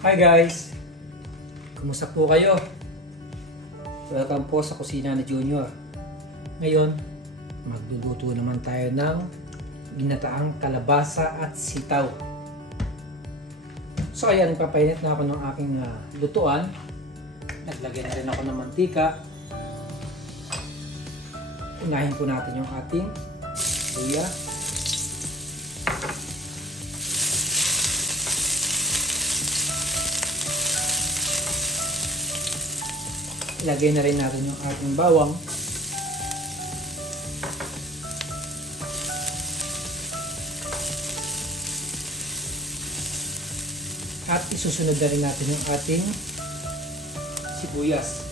Hi guys! Kumusta po kayo? Welcome po sa kusina ni Junior. Ngayon, magluluto naman tayo ng ginataang kalabasa at sitaw. So ayan, nagpapainit na ako ng aking lutuan. Naglagay na rin ako ng mantika. Unahin po natin yung ating luya. Ilagay na rin natin yung ating bawang. At isusunod na rin natin yung ating sibuyas.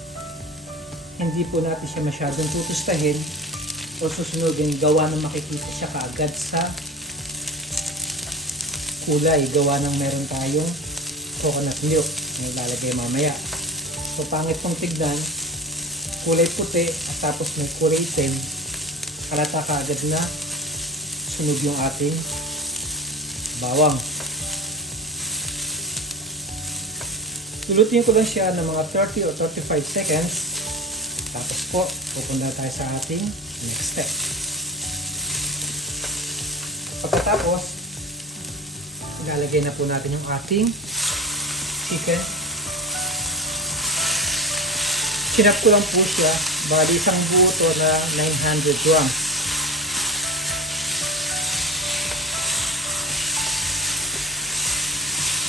Hindi po natin siya masyadong tutustahin o susunodin gawa ng makikita siya kaagad sa kulay. Gawa ng meron tayong coconut milk na ilalagay mamaya. So pangit pong tignan, kulay puti at tapos may kulay itim, halata kaagad na sunog yung ating bawang. Lulutuin ko lang siya ng mga 30 o 35 seconds. Tapos po, pupunta tayo sa ating next step. Pagkatapos, ilalagay na po natin yung ating chicken. Sinap ko lang po siya, bali isang buo to na 900 grams.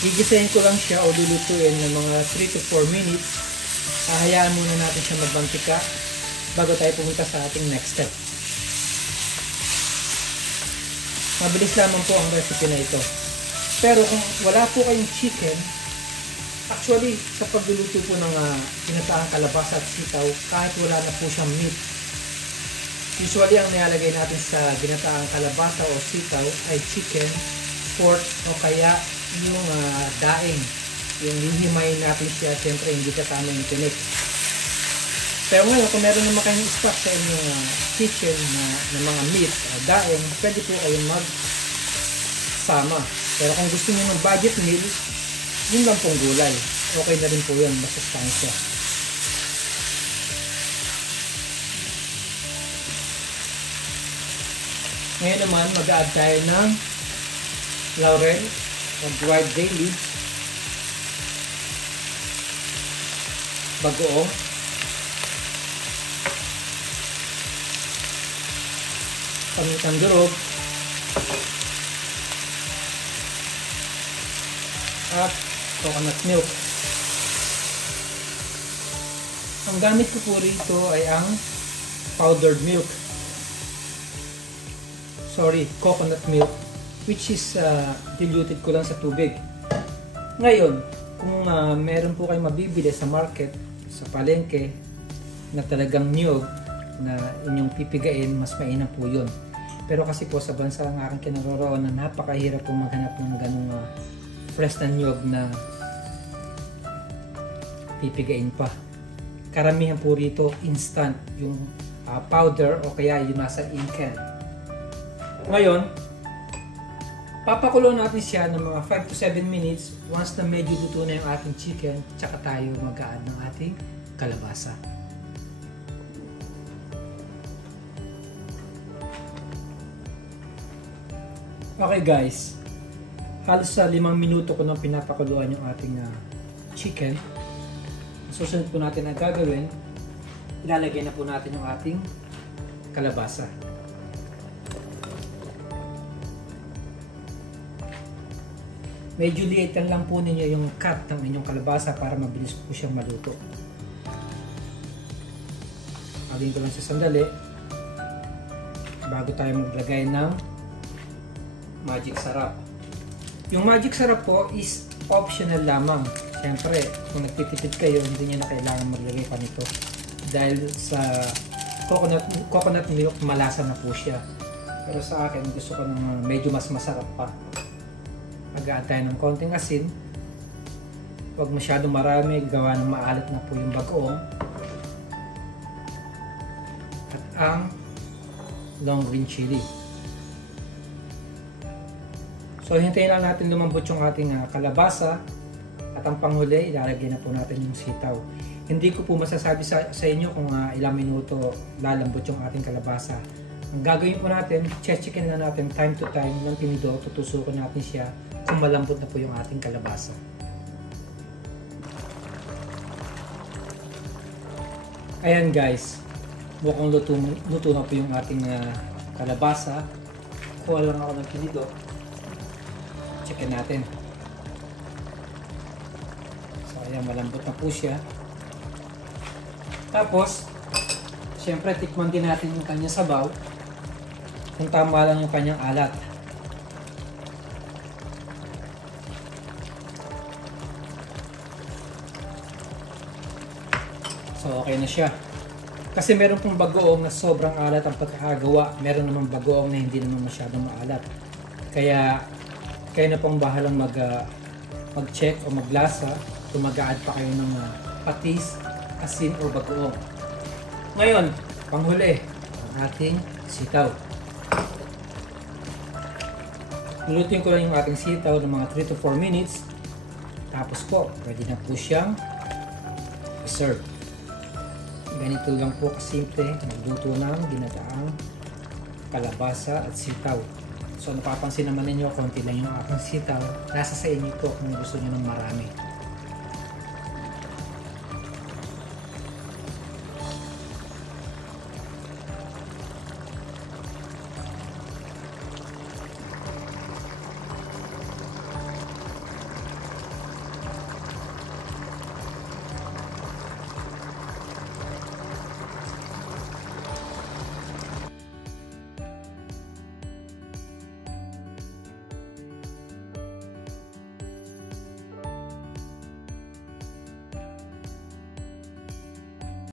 Gigisahin ko lang siya o lulutuin ng mga 3 to 4 minutes. Hahayaan muna natin siya magbantika bago tayo pumunta sa ating next step. Mabilis lamang po ang recipe na ito. Pero kung wala po kayong chicken, actually, sa pagluluto po ng ginataang kalabasa at sitaw, kahit wala na po siyang meat, usually ang nilalagay natin sa ginataang kalabasa o sitaw ay chicken, pork, o kaya yung daing. Yung hihimayin natin siya, siyempre hindi kasama yung tinik. Pero ngayon, kung meron naman kayong stock sa inyong kitchen na mga meat o daing, pwede po kayong magsama. Pero kung gusto niyo ng budget meal, yun lang pong gulay. Okay na rin po yun, masustansya. Ngayon naman, mag-a-add tayo ng laurel o dried bay leaves, bagoong, pamitang durog, at coconut milk. Ang gamit ko po rito ay ang powdered milk. Sorry, coconut milk, which is diluted ko lang sa tubig. Ngayon, kung meron po kayong mabibili sa market, sa palengke, na talagang niyog na inyong pipigain, mas mainam po yun. Pero kasi po sa bansa ng aking kinaroroonan, napakahirap po maghanap ng ganung fresh na niyog na pipigain pa. Karamihan po rito instant, yung powder o kaya yung nasa in-can. Ngayon, papakulo natin siya ng mga 5 to 7 minutes. Once na medyo luto na yung ating chicken, tsaka tayo mag-a-add ng ating kalabasa. Okay guys, halos sa 5 minuto ko nang pinapakuluan yung ating chicken. Susunod po natin ang gagawin, ilalagay na po natin yung ating kalabasa. Medyo liitan lang po ninyo yung cut ng inyong kalabasa para mabilis po siyang maluto. Alin ko lang sa sandali bago tayo maglagay ng magic sarap. Yung magic sarap po is optional lamang. Siyempre, kung nagtitipid kayo, hindi nyo na kailangan maglagay pa nito. Dahil sa coconut milk, malasa na po siya. Pero sa akin, gusto ko ng medyo mas masarap pa. Mag-add tayo ng konting asin. Huwag masyadong marami, gawa ng maalat na po yung bagoong. At ang long green chili. So hintayin lang natin lumambot yung ating kalabasa At ang panghuli, ilalagay na po natin yung sitaw. Hindi ko po masasabi sa inyo kung ilang minuto lalambot yung ating kalabasa. Ang gagawin po natin, check-checkin na natin time to time ng tinidor, tutusukan natin siya kung malambot na po yung ating kalabasa. Ayan guys, mukhang luto na po yung ating kalabasa. Kuha lang ako ng tinidor. Checkin natin. So ayan, malambot na po siya. Tapos, syempre tikman din natin yung kanyang sabaw. Kung tama lang yung kanyang alat. So okay na siya. Kasi meron pong bagoong na sobrang alat ang pagkakagawa. Meron namang bagoong na hindi naman masyadong maalat. Kaya kayo na pong bahalang mag-check o maglasa kung mag-a-add pa kayo ng patis, asin o bagoong. Ngayon, panghuli, ang ating sitaw. Lulutuin ko lang yung ating sitaw ng mga 3 to 4 minutes. Tapos po, pwede na po siyang i-serve. Ganito lang po kasimple, magluto ng ginataang kalabasa at sitaw. So napapansin naman ninyo, konti lang yung aking sitaw. Nasa sa inyo po kung gusto nyo ng marami.